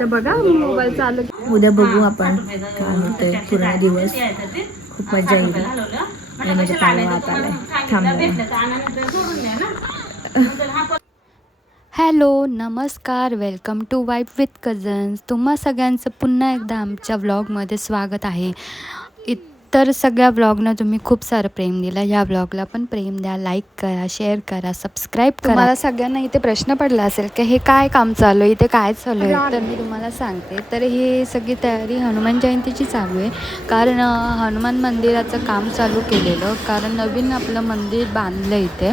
तर बघा मोबाईल चालू. उद्या बघू आपण काय होतंय. पूर्ण दिवस खूप मजा येईल. आणि माझ्या पायाला हात आलाय थांबलेला. हॅलो नमस्कार, welcome to vibe with cousins. तुम्हा सगळ्यांचं पुन्हा एकदा आमच्या व्लॉगमध्ये स्वागत आहे. इतर सगळ्या व्लॉगनं तुम्ही खूप सारं प्रेम दिलं, ह्या व्लॉगला पण प्रेम द्या, लाईक करा, शेअर करा, सबस्क्राईब करा. मला सगळ्यांना इथे प्रश्न पडला असेल की हे काय काम चालू आहे, इथे काय चालू आहे, तर मी तुम्हाला सांगते. तर ही सगळी तयारी हनुमान जयंतीची चालू आहे. कारण हनुमान मंदिराचं काम चालू केलेलं, कारण नवीन आपलं मंदिर बांधलं इथे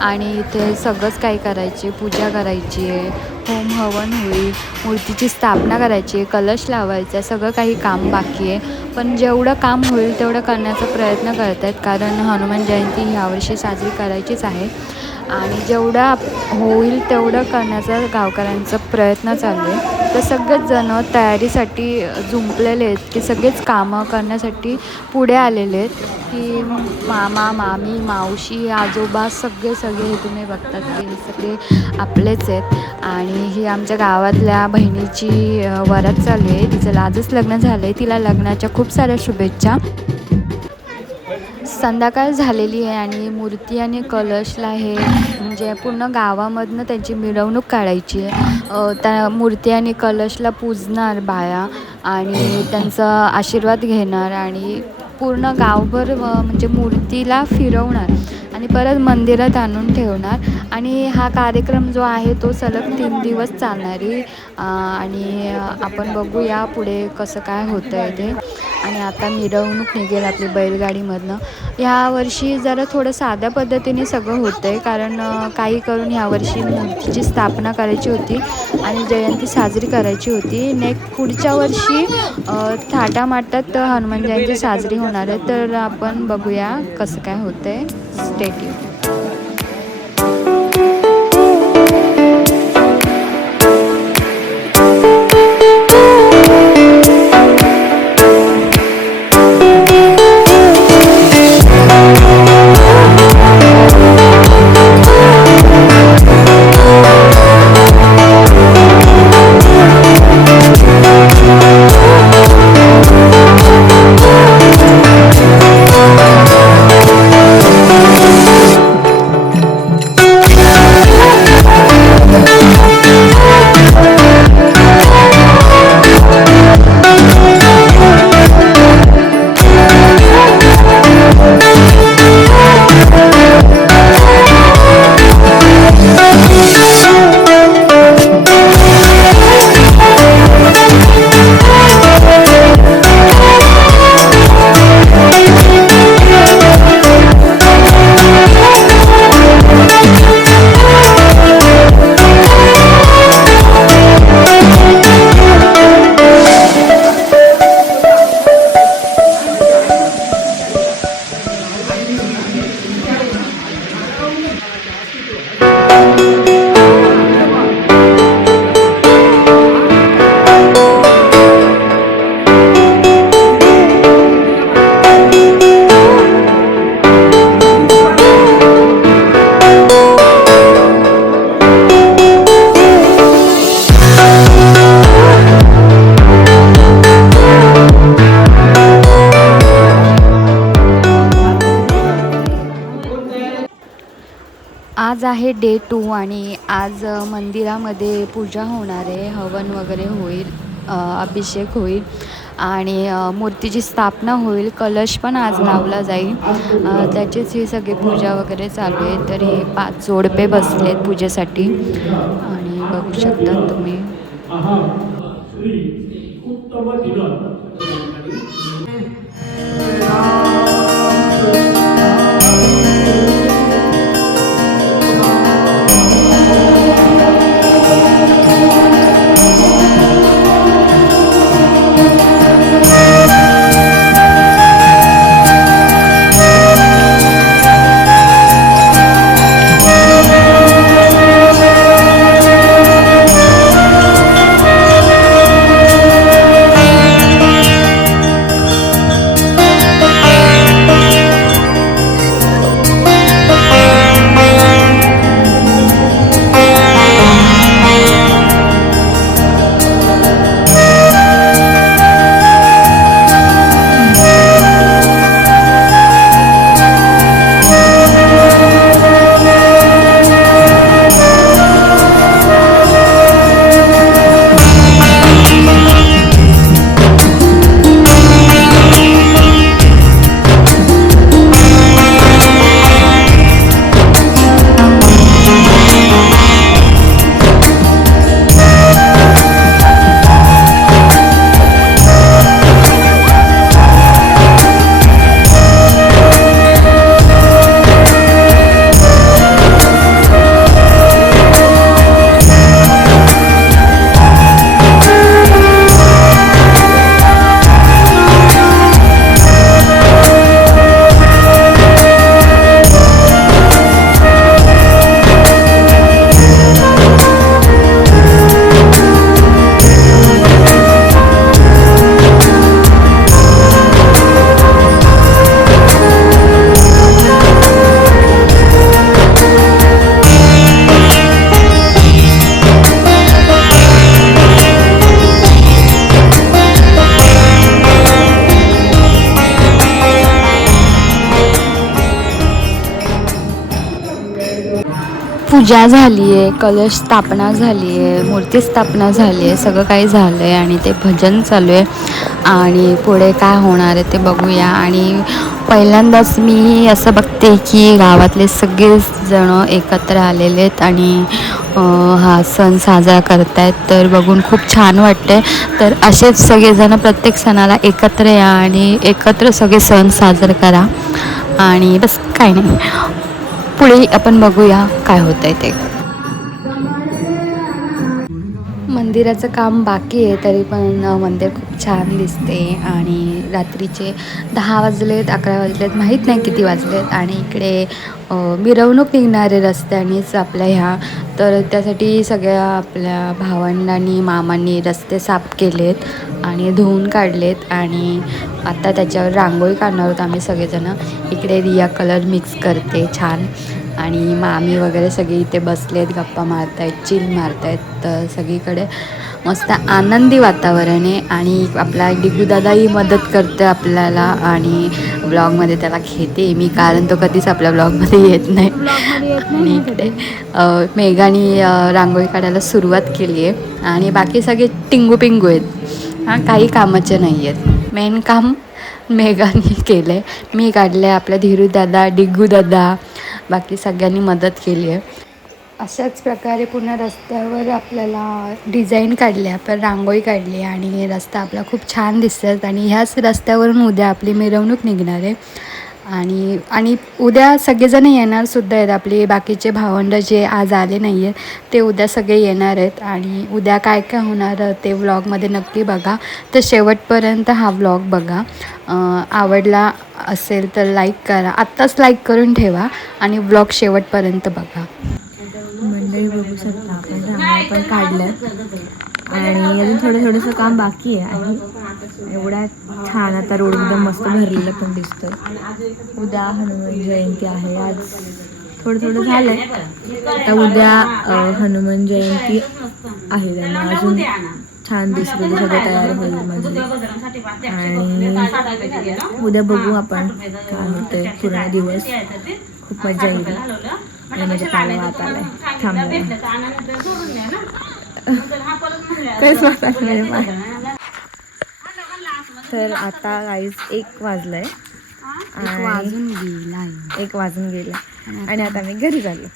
आणि इथे सगळंच काही करायचे, पूजा करायची आहे, होम हवन होईल, मूर्तीची स्थापना करायची आहे, कलश लावायचा, सगळं काही काम बाकी आहे. पण जेवढं काम होईल तेवढं करण्याचा प्रयत्न करत आहेत, कारण हनुमान जयंती ह्यावर्षी साजरी करायचीच आहे आणि जेवढं होईल तेवढं करण्याचा गावकऱ्यांचा प्रयत्न चालू आहे. तर सगळेच जणं तयारीसाठी जुंपलेले आहेत की सगळेच कामं करण्यासाठी पुढे आलेले आहेत की मामा मामी मावशी आजोबा सगळे हे तुम्ही बघतात की हे सगळे आपलेच आहेत. आणि ही आमच्या गावातल्या बहिणीची वरात चालू आहे. तिचं आजच लग्न झालं आहे. तिला लग्नाच्या खूप साऱ्या शुभेच्छा. संध्याकाळ झालेली आहे आणि मूर्ती आणि कलशला हे म्हणजे पूर्ण गावामधनं त्यांची मिरवणूक काढायची आहे. त्या मूर्ती आणि कलशला पूजणार बाया आणि त्यांचा आशीर्वाद घेणार आणि पूर्ण गावभर म्हणजे मूर्तीला फिरवणार आणि परत मंदिरात आणून ठेवणार. आणि हा कार्यक्रम जो आहे तो सलग 3 दिवस चालणारी आणि आपण बघूया पुढे कसं काय होतं आहे ते. आणि आता मिरवणूक निघेल आपली बैलगाडीमधनं. ह्यावर्षी जरा थोडं साध्या पद्धतीने सगळं होतं आहे, कारण काही करून ह्यावर्षी मूर्तीची स्थापना करायची होती आणि जयंती साजरी करायची होती. पुढच्या वर्षी थाटामाटात हनुमान जयंती साजरी होणार आहे. तर आपण बघूया कसं काय होतं आहे. Stay tune. आज आहे डे 2 आणि आज मंदिरामध्ये पूजा होणार आहे, हवन वगैरे होईल, अभिषेक होईल आणि मूर्तीची स्थापना होईल, कलश पण आज लावला जाईल. त्याचीच ही सगळी पूजा वगैरे चालू आहे. तर हे 5 जोडपे बसले आहेत पूजेसाठी आणि बघू शकता तुम्ही. पूजा झाली आहे, कलश स्थापना झाली आहे, मूर्ती स्थापना झाली आहे, सगळं काही झालं आहे आणि ते भजन चालू आहे. आणि पुढे काय होणार आहे ते बघूया. आणि पहिल्यांदाच मी असं बघते की गावातले सगळेजण एकत्र आलेले आहेत आणि हा सण साजरा करत आहेत. तर बघून खूप छान वाटते. तर असेच सगळेजण प्रत्येक सणाला एकत्र या आणि एकत्र सगळे सण साजरे करा. आणि बस काय नाही, पुढे आपण बघूया काय होतं आहे ते. मंदिराचं काम बाकी आहे तरी पण मंदिर खूप छान दिसते. आणि रात्रीचे 10 वाजलेत 11 वाजलेत माहीत नाही किती वाजलेत. आणि इकडे मिरवणूक निघणारे रस्त्यानेच आपल्या ह्या. तर त्यासाठी सगळ्या आपल्या भावंडांनी मामांनी रस्ते साफ केलेत आणि धुवून काढलेत. आणि आता त्याच्यावर रांगोळी काढणार आहोत आम्ही सगळेजण. इकडे रिया कलर मिक्स करते छान. आणि मामी वगैरे सगळे इथे बसलेत, गप्पा मारतायत, चिल मारतायत. तर सगळीकडे मस्त आनंदी वातावरण आहे. आणि आपला डिगूदादाही मदत करते आपल्याला आणि ब्लॉगमध्ये त्याला घेते मी, कारण तो कधीच आपल्या ब्लॉगमध्ये येत नाही. आणि इकडे मेघाने रांगोळी काढायला सुरुवात केली आहे. आणि बाकी सगळे टिंगू पिंगू आहेत, हां काही कामाचे नाही आहेत. मेन काम मेघाने केलं आहे, मी काढलं आहे. आपल्या धीरूदादा, डिग्गूदादा, बाकी सगळ्यांनी मदत केली आहे. अशाच प्रकारे पुन्हा रस्त्यावर आपल्याला डिझाईन काढली, आपण रांगोळी काढली आणि रस्ता आपला खूप छान दिसतात. आणि ह्याच रस्त्यावरून उद्या आपली मिरवणूक निघणार आहे. आणि उद्या सगळेजण येणारसुद्धा आहेत. आपले बाकीचे भावंड जे आज आले नाही आहेत ते उद्या सगळे येणार आहेत. आणि उद्या काय काय होणार ते व्लॉगमध्ये नक्की बघा. तर शेवटपर्यंत हा व्लॉग बघा. आवडला असेल तर लाईक करा, आत्ताच लाईक करून ठेवा आणि व्लॉग शेवटपर्यंत बघा. मंडळी बघू शकता आपण रांगोळ्या पण काढल्या आणि अजून थोडंसं काम बाकी आहे. एवढा छान आता रोड एकदम मस्त भरलेलं पण दिसतं. उद्या हनुमान जयंती आहे, आज थोडं झालंय. आता उद्या हनुमान जयंती आहे, त्यामुळे अजून छान दिसतं, सगळं तयार होईल मंदिर. आणि उद्या बघू आपण काय होतंय. पूर्ण दिवस खूप मजा येईल. आणि म्हणजे पाला वाहत आलाय थांबलाय काहीच वाटत नाही. तर आता गाईज 1 वाजलंय आणि 1 वाजून गेला आणि आता मी घरी झालो,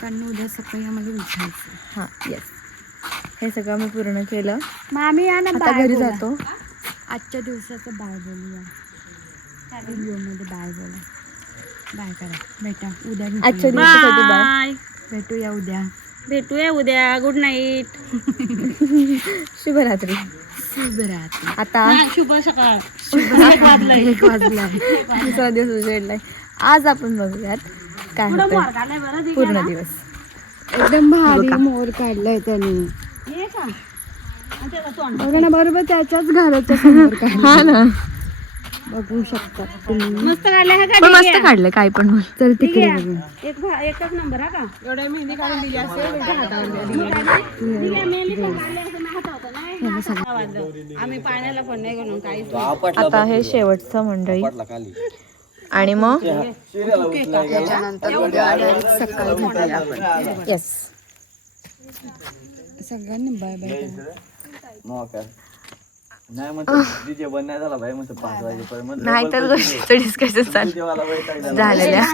कारण उद्या सकाळी आम्हाला उठायचं. हां येस, हे सगळं मी पूर्ण केलं. मामी आता घरी जातो. आजच्या दिवसाचं बाय बोलूया, व्हिडिओमध्ये बाय बोला, बाय करा बेटा. उद्या आजच्या दिवसासाठी बाय, भेटूया उद्या. Good night. शुभरात्री. आता शुभ सकाळ. 1 वाजला, दुसरा दिवस उजेडलाय. आज आपण बघूयात काय होतं पूर्ण दिवस. एकदम भारी मोर काढलाय त्याने बघा ना, बरोबर त्याच्याच घराच्या समोर काढला. हा ना, बघू शकता तुम्ही. मस्त काढलं का? पण मस्त काढलं काय पण. चल तिकडे बघू. एकच नंबर हा का? एवढ्या मेहंदी काढून दिली असेल तुमच्या हातावर आम्ही पाण्याला पण नाही गेलो काहीच. आता हे शेवटचं मंडळी आणि मग त्याच्यानंतर उद्या सकाळी भेटूया आपण. येस, सगळ्यांनी बाय बाय करा. नाही तर गोष्टीचं डिस्कशन चालू झालेल्या.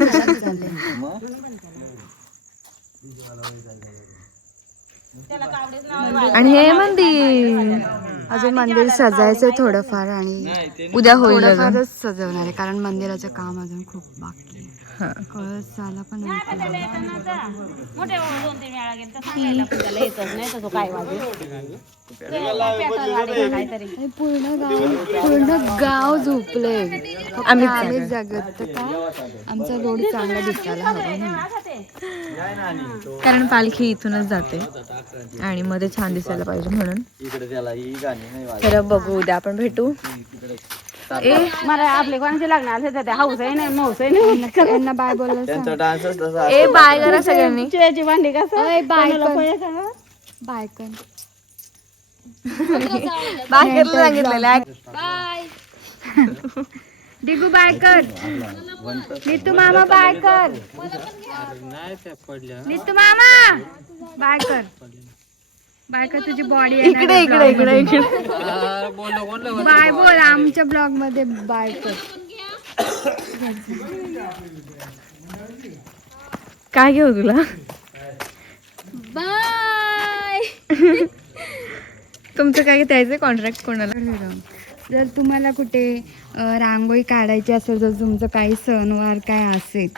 आणि हे मंदिर अजून मंदिर सजायचंय थोडंफार आणि उद्या होईल अजून. थोडंफारच सजवणार आहे कारण मंदिराचं काम अजून खूप बाकी आहे. कळस झाला पण नाही. मोठे 2-3 वेळा गेले तर सांगायला पण त्याला येतच नाही तर तो काय वाजू काहीतरी. पूर्ण गाव झोपले, आम्हीच जागत. तर काय आमचा रोड चांगला दिसायला हवा म्हणून. कारण पालखी इथूनच जाते आणि मध्ये छान दिसायला पाहिजे म्हणून. तर बघू उद्या आपण भेटू. मला आपले कोणाचे लागणार असेल तर ते हाऊस आहे नाही मौस आहे नाही. यांना बाय बोलायला ए बाय करा सगळ्यांनी. चिळ्याची भांडी कसं बाय बाय बाय बाय करायला सांगितलेलं. डिगू बाय कर. नीतू मामा बाय कर. नीतू मामा बाय कर. बाय कर, तुझी बॉडी इकडे इकडे इकडे इकडे बाय बोल आमच्या ब्लॉग मध्ये बाय कर. काय घेऊ तुला? बाय. तुमचं काय द्यायचं कॉन्ट्रॅक्ट कोणाला? जर तुम्हाला कुठे रांगोळी काढायची असेल, जर तुमचं काही सणवार काय असेल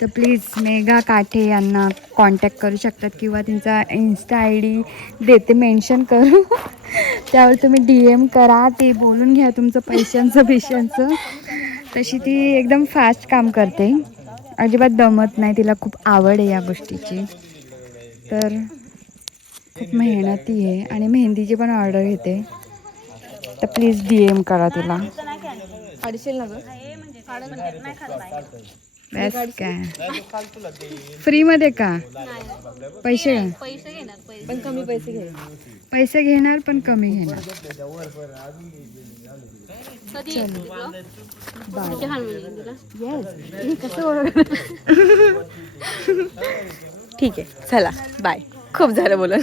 तर प्लीज मेघा काठे यांना कॉन्टॅक्ट करू शकतात किंवा त्यांचा इन्स्टा आय डी देते मेन्शन करू. त्यावर तुम्ही DM करा, ते बोलून घ्या तुमचं पैशांचं. तशी ती एकदम फास्ट काम करते, अजिबात दमत नाही. तिला खूप आवड आहे या गोष्टीची, तर खूप मेहनती आहे आणि मेहंदीची पण ऑर्डर घेते. तर प्लीज DM करा तिला. काढशील ना ग? बस काय फ्रीमध्ये का? पैसे पण कमी पैसे घे. पैसे घेणार पण कमी घेणार. ठीक आहे, चला बाय. खूप झालं बोलून.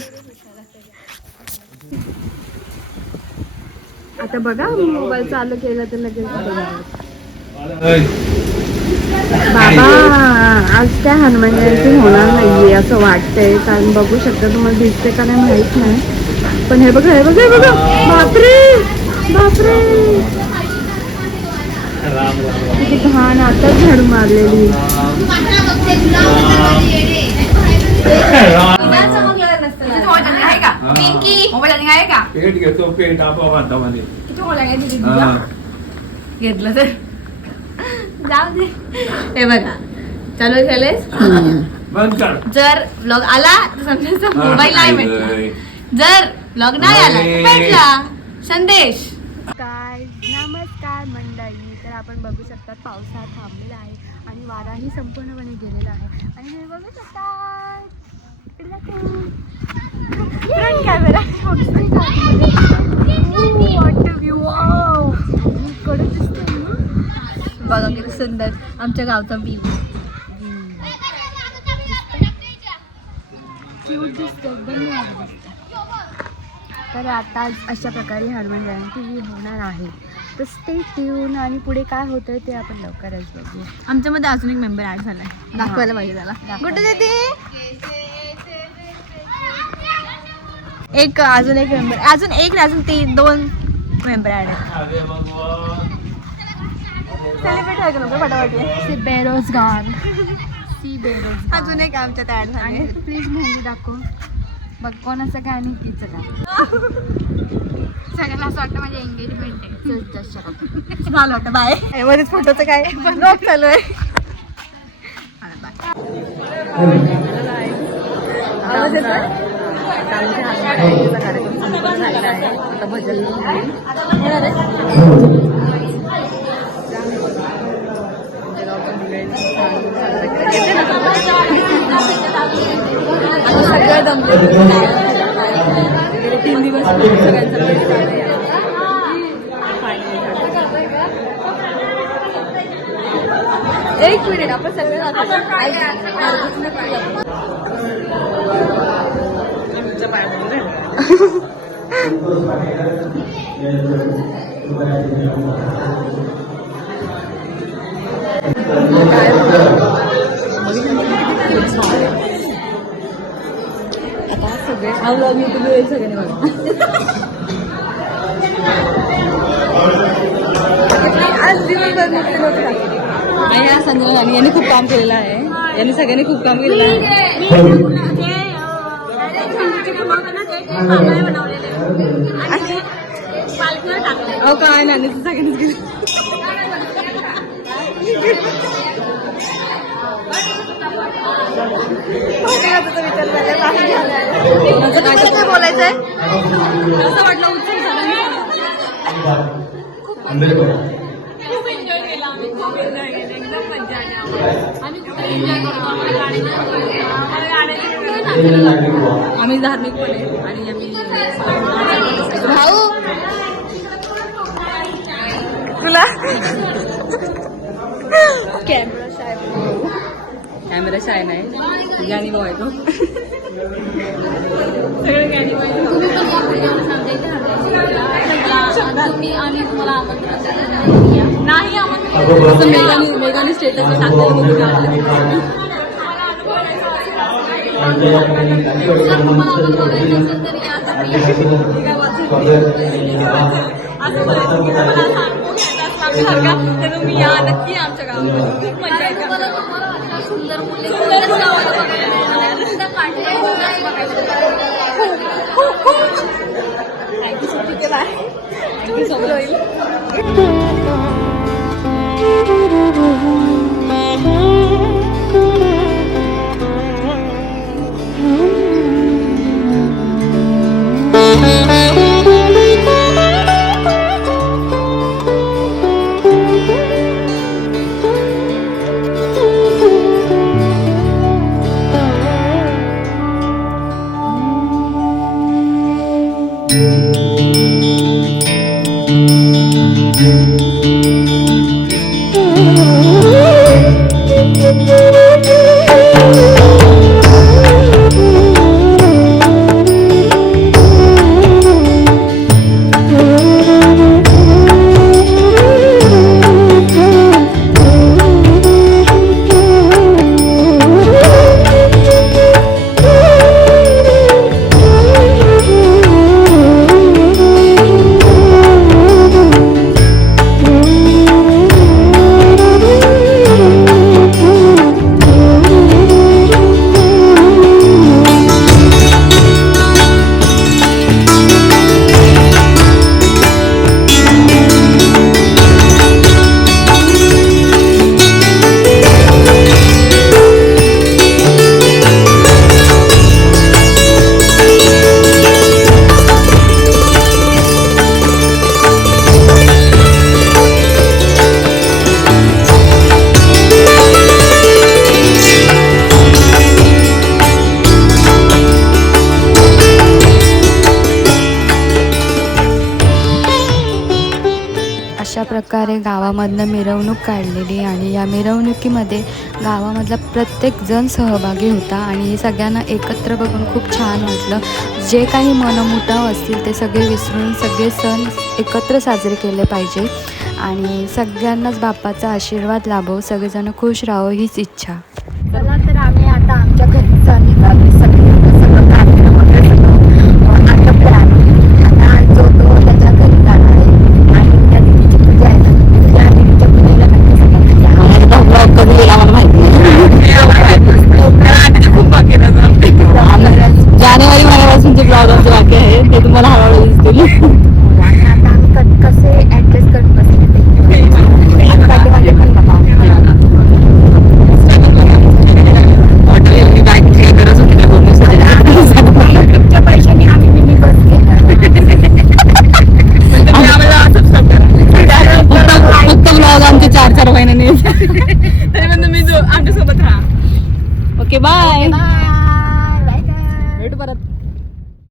आता बघा मोबाईल चालू केला तर लगेच बाबा आज काय हनुमान जयंती होणार नाहीये असं वाटतंय, कारण बघू शकता तुम्हाला दिसते का नाही माहित नाही, पण हे बघा हे बघा हे बघा. बापरे बापरे किती घाण आताच झाडू मारलेली. घेतलं तर जाऊ दे. हे बघा चालू झालेस. जर ब्लॉग आला तर समजायचं मोबाईल नाही भेटला, जर ब्लॉग नाही आला तर भेटला संदेश. काय नमस्कार मंडळी. तर आपण बघू शकता पावसाळा थांबलेला आहे आणि वाराही संपूर्णपणे गेलेला आहे आणि हे बघू शकता फ्रंट कॅमेरा बघा किती सुंदर आमच्या गावचा व्ह्यू. क्यूट दिसतं एकदम भारी दिसतं. तर आता अशा प्रकारे हनुमान जयंती होणार आहे, तर स्टे ट्यून. आणि पुढे काय होतंय ते आपण लवकरच बघू. आमच्यामध्ये अजून एक मेंबर ऍड झालाय, दाखवायला पाहिजे त्याला. कुठे देते एक अजून एक मेंबर, अजून एक नाही, अजून 2 मेंबर ऍड आहेत. सेलिब्रेट व्हायचं नको फटाफट. बेरोजगार अजून एक आमच्यात ऍड झाले. प्लीज मेहंदी दाखव. बघ कोणाचं काय आणि तिचं काय. सगळ्यांना असं वाटतं माझी एंगेजमेंट आहे. झालं होतं बाय. मध्येच फोटोचं काय ब्लॉग चालू आहे. आवाज येतोय? सगळं दमले 3 दिवस. एक मिनिट आपण सगळे आता सगळे आवला मी तुम्ही सगळ्यांनी आज दिवसभर आणि या संजय यांनी खूप काम केलेलं आहे. यांनी सगळ्यांनी खूप काम केलेलं आहे. अहो काय नाही सगळ्यांनीच गेलं. काय बोलायचंय कसं वाटलं उत्सव खूप एन्जॉय केला आम्ही. खूप एन्जॉय केलं, एकदम मजा आली आम्हाला. आम्ही खूप एन्जॉय करतो. आम्ही धार्मिक पण आहे आणि आम्ही भाऊ तुला कॅमेरा शाय नाही ज्ञानी भाऊ आहे तो सगळे ज्ञानी भाऊ नाही मेघाने स्टेटसला तुम्ही या नक्की आमच्या गावामध्ये खूप मजा येते thank you so much thank you so much अशा प्रकारे गावामधनं मिरवणूक काढलेली आणि या मिरवणुकीमध्ये गावामधला प्रत्येक जण सहभागी होता आणि सगळ्यांना एकत्र बघून खूप छान वाटलं. जे काही मनमुटाव असतील ते सगळे विसरून सगळे सण एकत्र साजरे केले पाहिजे आणि सगळ्यांनाच बाप्पाचा आशीर्वाद लाभो, सगळेजण खुश राहो हीच इच्छा. चला तर आम्ही आता आमच्या घरी निघालो सगळं कार्यक्रम वगैरे सगळं आटोपलं आहे. आता जो तो त्याच्या घरी जाणार आहे आणि त्या दिदीची पूजा आहे ना, त्या दिदीच्या पूजेला जानेवारी महिन्यापासूनचे ब्लॉग आमचे बाकी आहे ते तुम्हाला हळूहळू दिसतील. आता आम्ही कसे ऍडजस्ट करत बसले पैशाने आम्ही मिनी बस फक्त ब्लॉग आमचे 4-4 महिन्याने तरी पण तुम्ही आमच्यासोबत राहा. Okay bye.